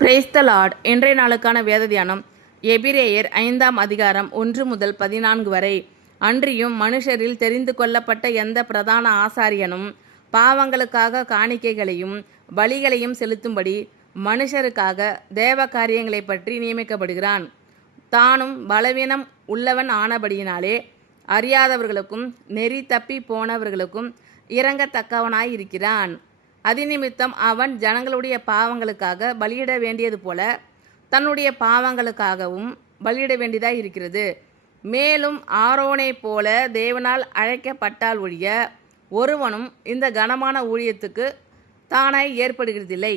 Praise the Lord. இன்றைய நாளுக்கான வேத தியானம் எபிரேயர் 5ஆம் அதிகாரம் 1 முதல் 14 வரை. அன்றியும் மனுஷரில் தெரிந்து கொள்ளப்பட்ட எந்த பிரதான ஆசாரியனும் பாவங்களுக்காக காணிக்கைகளையும் பலிகளையும் செலுத்தும்படி மனுஷருக்காக தேவ காரியங்களை பற்றி நியமிக்கப்படுகிறான். தானும் பலவீனம் உள்ளவன் ஆனபடியினாலே அறியாதவர்களுக்கும் நெறி தப்பி போனவர்களுக்கும் இரங்கத்தக்கவனாயிருக்கிறான். அதிநிமித்தம் அவன் ஜனங்களுடைய பாவங்களுக்காக பலியிட வேண்டியது போல தன்னுடைய பாவங்களுக்காகவும் பலியிட வேண்டியதாக இருக்கிறது. மேலும் ஆரோனை போல தேவனால் அழைக்கப்பட்டால் ஒழிய ஒருவனும் இந்த கனமான ஊழியத்துக்கு தானாய் ஏற்படுகிறதில்லை.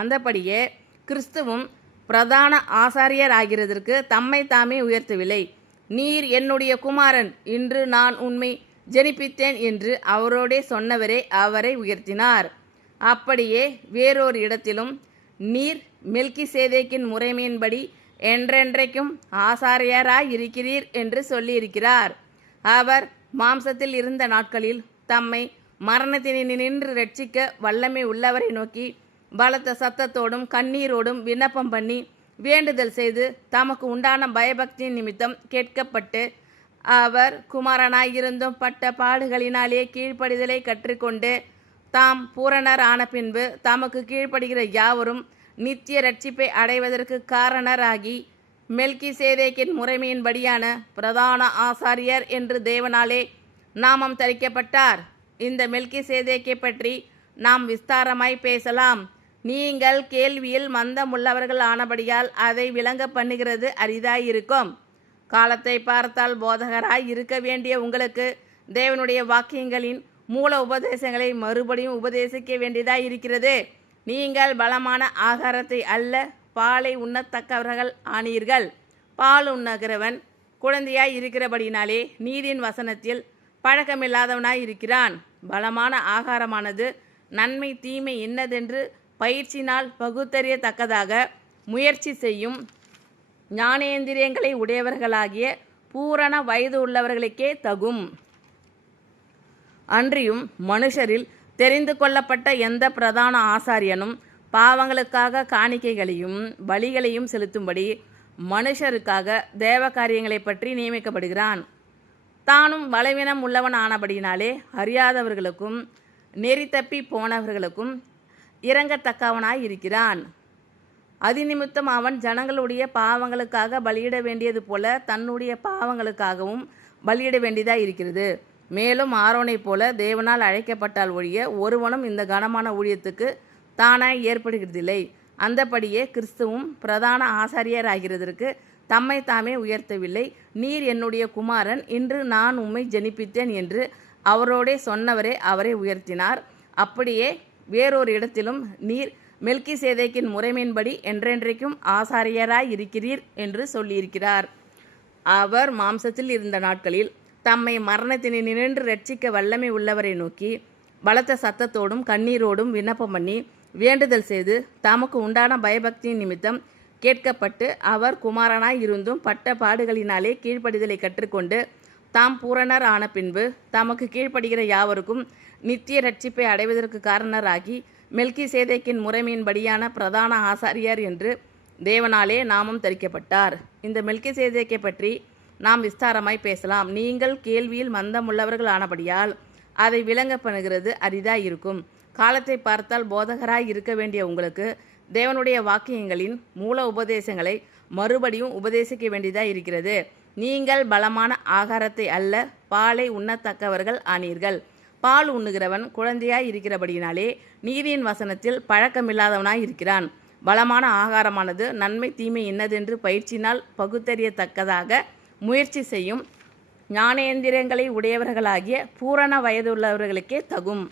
அந்தபடியே கிறிஸ்துவும் பிரதான ஆசாரியர் ஆகிறதற்கு தம்மை தாமே உயர்த்தவில்லை. நீர் என்னுடைய குமாரன், இன்று நான் உம்மை ஜெனிப்பித்தேன் என்று அவரோடே சொன்னவரே அவரை உயர்த்தினார். அப்படியே வேறொரு இடத்திலும் நீர் மெல்கிசேதேக்கின் முறைமையின்படி என்றென்றைக்கும் ஆசாரியராய் இருக்கிறீர் என்று சொல்லியிருக்கிறார். அவர் மாம்சத்தில் இருந்த நாட்களில் தம்மை மரணத்தினின்று ரட்சிக்க வல்லமை உள்ளவரை நோக்கி பலத்த சத்தத்தோடும் கண்ணீரோடும் விண்ணப்பம் பண்ணி வேண்டுதல் செய்து தமக்கு உண்டான பயபக்தியின் நிமித்தம் கேட்கப்பட்டு அவர் குமாரனாயிருந்தும் பட்ட பாடுகளினாலே கீழ்ப்படிதலை கற்றுக்கொண்டு தாம் பூரணர் ஆன பின்பு தமக்கு கீழ்ப்படுகிற யாவரும் நித்திய ரட்சிப்பை அடைவதற்கு காரணராகி மெல்கிசேதேக்கின் முறைமையின்படியான பிரதான ஆசாரியர் என்று தேவனாலே நாமம் தரிக்கப்பட்டார். இந்த மெல்கிசேதேக்கை பற்றி நாம் விஸ்தாரமாய் பேசலாம். நீங்கள் கேள்வியில் மந்தமுள்ளவர்கள் ஆனபடியால் அதை விளங்க பண்ணுகிறது அரிதாயிருக்கும். காலத்தை பார்த்தால் போதகராய் இருக்க வேண்டிய உங்களுக்கு தேவனுடைய வாக்கியங்களின் மூல உபதேசங்களை மறுபடியும் உபதேசிக்க வேண்டியதாக இருக்கிறது. நீங்கள் பலமான ஆகாரத்தை அல்ல பாலை உண்ணத்தக்கவர்கள் ஆனீர்கள். பால் உண்ணுகிறவன் குழந்தையாய் இருக்கிறபடினாலே நீதியின் வசனத்தில் பழக்கமில்லாதவனாய் இருக்கிறான். பலமான ஆகாரமானது நன்மை தீமை இன்னதென்று பயிற்சினால் பகுத்தறியத்தக்கதாக முயற்சி செய்யும் ஞானேந்திரியங்களை உடையவர்களாகிய பூரண வயது உள்ளவர்களுக்கே தகும். அன்றியும் மனுஷரில் தெரிந்து கொள்ளப்பட்ட எந்த பிரதான ஆசாரியனும் பாவங்களுக்காக காணிக்கைகளையும் பலிகளையும் செலுத்தும்படி மனுஷருக்காக தேவ காரியங்களை பற்றி நியமிக்கப்படுகிறான். தானும் பலவீனம் உள்ளவன் ஆனபடினாலே அறியாதவர்களுக்கும் நெறி தப்பி போனவர்களுக்கும் இரங்கத்தக்கவனாய் இருக்கிறான். அதிநிமித்தம் அவன் ஜனங்களுடைய பாவங்களுக்காக பலியிட வேண்டியது போல தன்னுடைய பாவங்களுக்காகவும் பலியிட வேண்டியதாக இருக்கிறது. மேலும் ஆரோனை போல தேவனால் அழைக்கப்பட்டால் ஒழிய ஒருவனும் இந்த கனமான ஊழியத்துக்கு தானாய் ஏற்படுகிறதில்லை. அந்தபடியே கிறிஸ்துவும் பிரதான ஆசாரியர் ஆகிறதற்கு தம்மை தாமே உயர்த்தவில்லை. நீர் என்னுடைய குமாரன், இன்று நான் உம்மை ஜெனிப்பித்தேன் என்று அவரோடே சொன்னவரே அவரை உயர்த்தினார். அப்படியே வேறொரு இடத்திலும் நீர் மெல்கிசேதேக்கின் முறைமையின்படி என்றென்றைக்கும் ஆசாரியராய் இருக்கிறீர் என்று சொல்லியிருக்கிறார். அவர் மாம்சத்தில் இருந்த நாட்களில் தம்மை மரணத்தினின்று ரட்சிக்க வல்லமை உள்ளவரை நோக்கி பலத்த சத்தத்தோடும் கண்ணீரோடும் விண்ணப்பம் பண்ணி வேண்டுதல் செய்து தமக்கு உண்டான பயபக்தியின் நிமித்தம் கேட்கப்பட்டு அவர் குமாரனாய் இருந்தும் பட்ட பாடுகளினாலே கீழ்ப்படிதலை கற்றுக்கொண்டு தாம் பூரணர் ஆன பின்பு தமக்கு கீழ்ப்படுகிற யாவருக்கும் நித்திய ரட்சிப்பை அடைவதற்கு காரணராகி மெல்கிசேதேக்கின் முறைமையின்படியான பிரதான ஆசாரியர் என்று தேவனாலே நாமம் தரிக்கப்பட்டார். இந்த மெல்கிசேதேக்கை பற்றி நாம் விஸ்தாரமாய் பேசலாம். நீங்கள் கேள்வியில் மந்தமுள்ளவர்கள் ஆனபடியால் அதை விளங்க பண்ணுகிறது அரிதாயிருக்கும். காலத்தை பார்த்தால் போதகராய் இருக்க வேண்டிய உங்களுக்கு தேவனுடைய வாக்கியங்களின் மூல உபதேசங்களை மறுபடியும் உபதேசிக்க வேண்டியதாக இருக்கிறது. நீங்கள் பலமான ஆகாரத்தை அல்ல பாலை உண்ணத்தக்கவர்கள் ஆனீர்கள். பால் உண்ணுகிறவன் குழந்தையாய் இருக்கிறபடியினாலே நீதியின் வசனத்தில் பழக்கமில்லாதவனாய் இருக்கிறான். பலமான ஆகாரமானது நன்மை தீமை இன்னதென்று பயிற்சினால் பகுத்தறியத்தக்கதாக முயற்சி செய்யும் ஞானேந்திரங்களை உடையவர்களாகிய பூரண வயதுள்ளவர்களுக்கே தகும்.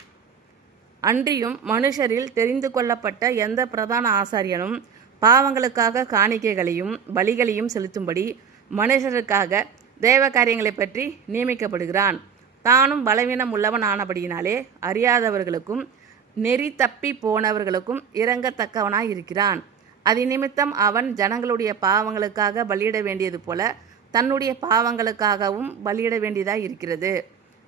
அன்றியும் மனுஷரில் தெரிந்து கொள்ளப்பட்ட எந்த பிரதான ஆசாரியனும் பாவங்களுக்காக காணிக்கைகளையும் பலிகளையும் செலுத்தும்படி மனுஷருக்காக தேவ காரியங்களை பற்றி நியமிக்கப்படுகிறான். தானும் பலவீனம் உள்ளவன் ஆனபடியினாலே அறியாதவர்களுக்கும் நெறி தப்பி போனவர்களுக்கும் இரங்கத்தக்கவனாய் இருக்கிறான். அதிநிமித்தம் அவன் ஜனங்களுடைய பாவங்களுக்காக பலியிட வேண்டியது போல தன்னுடைய பாவங்களுக்காகவும் பலியிட வேண்டியதாக இருக்கிறது.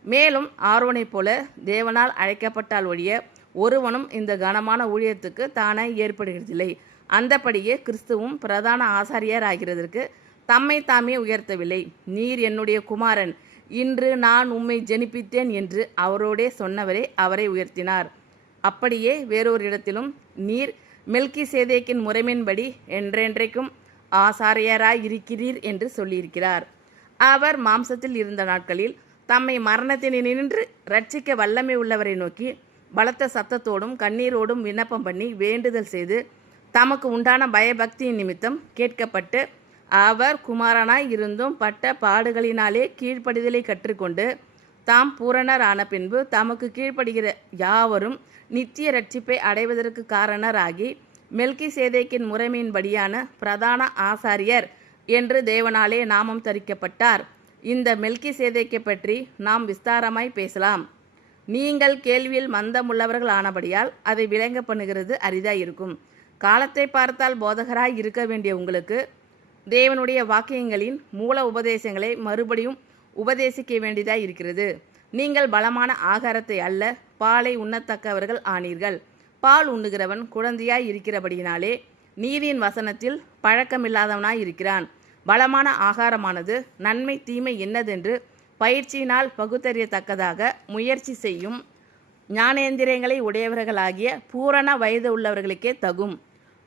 மேலும் ஆரோனை போல தேவனால் அழைக்கப்பட்டால் ஒழிய ஒருவனும் இந்த கனமான ஊழியத்துக்கு தானே ஏற்படுகிறதில்லை. அந்தபடியே கிறிஸ்துவும் பிரதான ஆசாரியர் ஆகிறதற்கு தம்மை தாமே உயர்த்தவில்லை. நீர் என்னுடைய குமாரன், இன்று நான் உம்மை ஜெனிப்பித்தேன் என்று அவரோடே சொன்னவரே அவரை உயர்த்தினார். அப்படியே வேறொரு இடத்திலும் நீர் மெல்கிசேதேக்கின் முறைமையின்படி என்றென்றைக்கும் ஆசாரியராய் இருக்கிறீர் என்று சொல்லியிருக்கிறார். அவர் மாம்சத்தில் இருந்த நாட்களில் தம்மை மரணத்தினின்று ரட்சிக்க வல்லமை உள்ளவரை நோக்கி பலத்த சத்தத்தோடும் கண்ணீரோடும் விண்ணப்பம் பண்ணி வேண்டுதல் செய்து தமக்கு உண்டான பயபக்தியின் நிமித்தம் கேட்கப்பட்டு அவர் குமாரனாய் இருந்தும் பட்ட பாடுகளினாலே கீழ்ப்படிதலை கற்றுக்கொண்டு தாம் பூரணர் ஆன பின்பு தமக்கு கீழ்ப்படுகிற யாவரும் நித்திய ரட்சிப்பை அடைவதற்கு காரணராகி மெல்கிசேதேக்கின் முறைமையின்படியான பிரதான ஆசாரியர் என்று தேவனாலே நாமம் தரிக்கப்பட்டார். இந்த மெல்கிசேதேக்கை பற்றி நாம் விஸ்தாரமாய் பேசலாம். நீங்கள் கேள்வியில் மந்தமுள்ளவர்கள் ஆனபடியால் அதை விளங்க பண்ணுகிறது அரிதாய் இருக்கும். காலத்தை பார்த்தால் போதகராய் இருக்க வேண்டிய உங்களுக்கு தேவனுடைய வாக்கியங்களின் மூல உபதேசங்களை மறுபடியும் உபதேசிக்க வேண்டியதாய் இருக்கிறது. நீங்கள் பலமான ஆகாரத்தை அல்ல பாலை உண்ணத்தக்கவர்கள் ஆனீர்கள். பால் உண்ணுகிறவன் குழந்தையாய் இருக்கிறபடியினாலே நீதியின் வசனத்தில் பழக்கமில்லாதவனாய் இருக்கிறான். பலமான ஆகாரமானது நன்மை தீமை என்னதென்று பயிற்சியினால் பகுத்தறியத்தக்கதாக முயற்சி செய்யும் ஞானேந்திரியங்களை உடையவர்களாகிய பூரண வயது உள்ளவர்களுக்கே தகும்.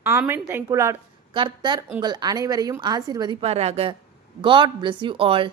ஆமென். Thank you lord. கர்த்தர் உங்கள் அனைவரையும் ஆசீர்வதிப்பாராக. God bless you all.